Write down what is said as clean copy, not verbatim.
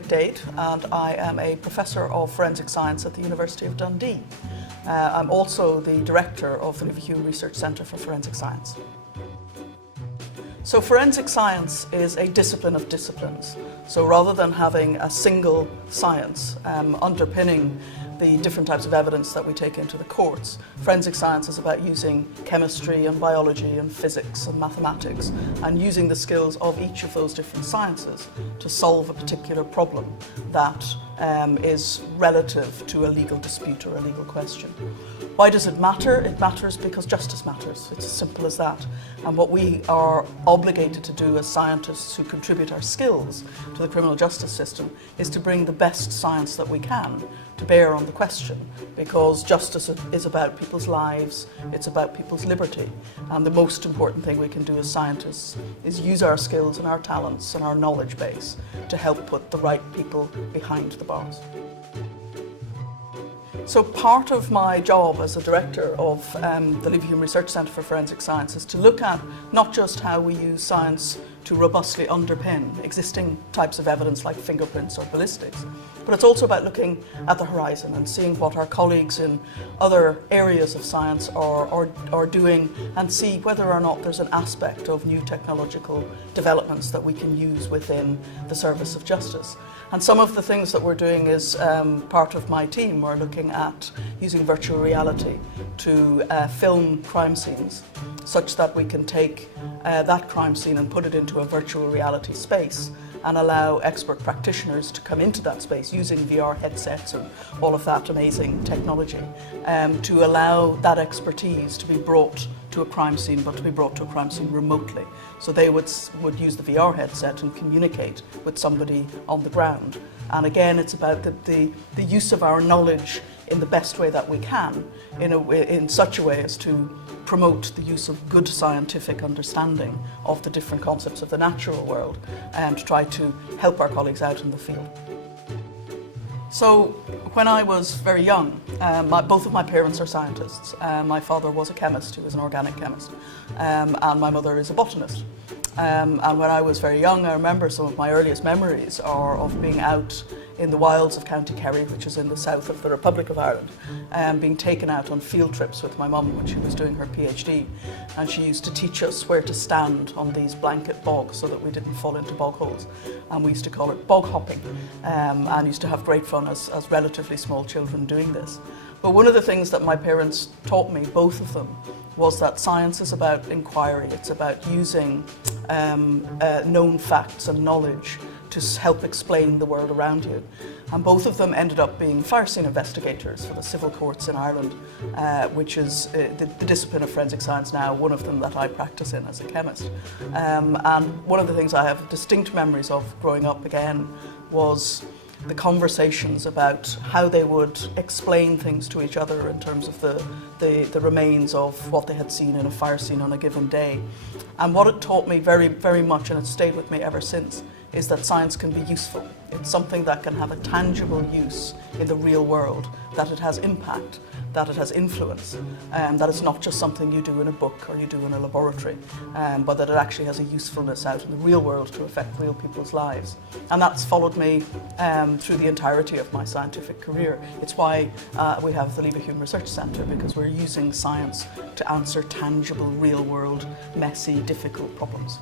Daéid, and I am a professor of forensic science at the University of Dundee. I'm also the director of the Niamh Research Centre for Forensic Science. So forensic science is a discipline of disciplines. So rather than having a single science underpinning the different types of evidence that we take into the courts, forensic science is about using chemistry and biology and physics and mathematics and using the skills of each of those different sciences to solve a particular problem that is relative to a legal dispute or a legal question. Why does it matter? It matters because justice matters. It's as simple as that. And what we are obligated to do as scientists who contribute our skills to the criminal justice system is to bring the best science that we can to bear on the question, because justice is about people's lives, it's about people's liberty, and the most important thing we can do as scientists is use our skills and our talents and our knowledge base to help put the right people behind the bars. So part of my job as a director of the Niamh Research Centre for Forensic Science is to look at not just how we use science to robustly underpin existing types of evidence like fingerprints or ballistics, but it's also about looking at the horizon and seeing what our colleagues in other areas of science are doing and see whether or not there's an aspect of new technological developments that we can use within the service of justice. And some of the things that we're doing is part of my team. We're looking at using virtual reality to film crime scenes such that we can take that crime scene and put it into a virtual reality space and allow expert practitioners to come into that space using VR headsets and all of that amazing technology to allow that expertise to be brought to a crime scene, but to be brought to a crime scene remotely. So they would use the VR headset and communicate with somebody on the ground. And again, it's about the use of our knowledge in the best way that we can, in such a way as to promote the use of good scientific understanding of the different concepts of the natural world and to try to help our colleagues out in the field. So when I was very young, both of my parents are scientists. My father was a chemist, he was an organic chemist, and my mother is a botanist. And when I was very young, I remember some of my earliest memories are of being out in the wilds of County Kerry, which is in the south of the Republic of Ireland, being taken out on field trips with my mum when she was doing her PhD. And she used to teach us where to stand on these blanket bogs so that we didn't fall into bog holes. And we used to call it bog hopping, and used to have great fun as relatively small children doing this. But one of the things that my parents taught me, both of them, was that science is about inquiry. It's about using known facts and knowledge to help explain the world around you. And both of them ended up being fire scene investigators for the civil courts in Ireland, which is the discipline of forensic science now, one of them that I practice in as a chemist. And one of the things I have distinct memories of growing up again was the conversations about how they would explain things to each other in terms of the remains of what they had seen in a fire scene on a given day. And what it taught me very, very much, and it's stayed with me ever since, is that science can be useful. It's something that can have a tangible use in the real world, that it has impact, that it has influence, that it's not just something you do in a book or you do in a laboratory, but that it actually has a usefulness out in the real world to affect real people's lives. And that's followed me through the entirety of my scientific career. It's why we have the Niamh Research Centre, because we're using science to answer tangible, real world, messy, difficult problems.